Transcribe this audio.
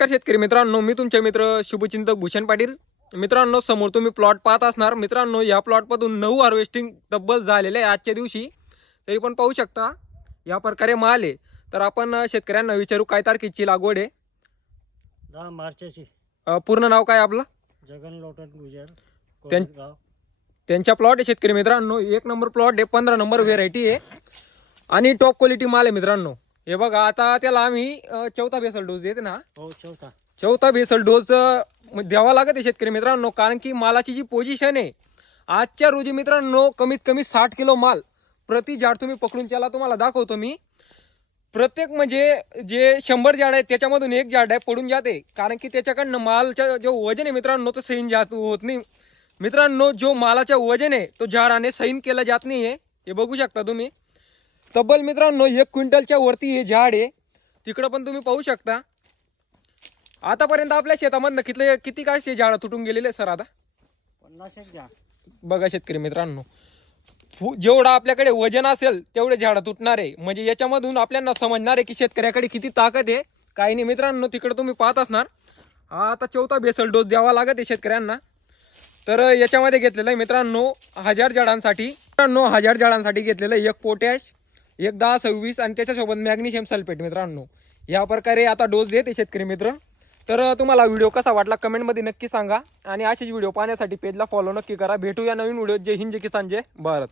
नमस्कार शेतकरी मित्रांनो, मी तुमचे मित्र शुभचिंतक भूषण पाटील. मित्रांनो, समोर तुम्ही प्लॉट पाहत असणार. मित्रांनो, या प्लॉटमधून 9 हार्वेस्टिंग तब्बल झालेले आहे आजच्या दिवशी. तरी पण पाहू शकता या प्रकारे माल आहे. तर आपण शेतकऱ्यांना विचारू काय तारखेची लागवड आहे. 10 मार्चची. पूर्ण नाव काय आपलं? जगन लोटन गुजर त्यां- गाव. त्यांच्या प्लॉट आहे शेतकरी मित्रांनो. 1 नंबर प्लॉट आहे, 15 नंबर व्हेरायटी आहे आणि टॉप क्वालिटी माल आहे मित्रांनो. हे बघा, आता त्याला आम्ही चौथा बेसल डोस देते ना. हो, चौथा बेसल डोस द्यावा लागत आहे शेतकरी मित्रांनो. कारण की मालाची जी पोझिशन आहे आजच्या रोजी मित्रांनो, कमीत कमी 60 किलो माल प्रति झाड तुम्ही पकडून त्याला तुम्हाला दाखवतो मी. प्रत्येक म्हणजे जे 100 झाड आहेत त्याच्यामधून एक झाड आहे पडून जाते. कारण की त्याच्याकडनं मालचं जो वजन आहे मित्रांनो तो सैन जात होत नाही मित्रांनो. जो मालाचा वजन आहे तो झाडाने सैन केला जात नाही आहे. हे बघू शकता तुम्ही. तब्बल मित्रांनो 1 क्विंटलच्या वरती हे झाड आहे. तिकडं पण तुम्ही पाहू शकता. आतापर्यंत आपल्या शेतामधनं किती काय झाड तुटून गेलेले सर? आता 50 एक झाड. बघा शेतकरी मित्रांनो, जेवढा आपल्याकडे वजन असेल तेवढे झाड तुटणार आहे. म्हणजे याच्यामधून आपल्याला समजणार आहे की शेतकऱ्याकडे किती ताकद आहे. काही नाही मित्रांनो, तिकडे तुम्ही पाहत असणार. हा आता चौथा बेसल डोस द्यावा लागत आहे शेतकऱ्यांना. तर याच्यामध्ये घेतलेलं आहे मित्रांनो 1000 झाडांसाठी. मित्रांनो 1000 झाडांसाठी घेतलेलं आहे 1 पोटॅश, 1 10-26 आणि त्याच्यासोबत मॅग्नेशियम सल्फेट मित्रांनो. या प्रकारे आता डोस देते शेतकरी मित्र. तर तुम्हाला व्हिडिओ कसा वाटला कमेंटमध्ये नक्की सांगा आणि असेच व्हिडिओ पाहण्यासाठी पेजला फॉलो नक्की करा. भेटूया नवीन व्हिडिओ. जय हिंद, जय किसान, जय भारत.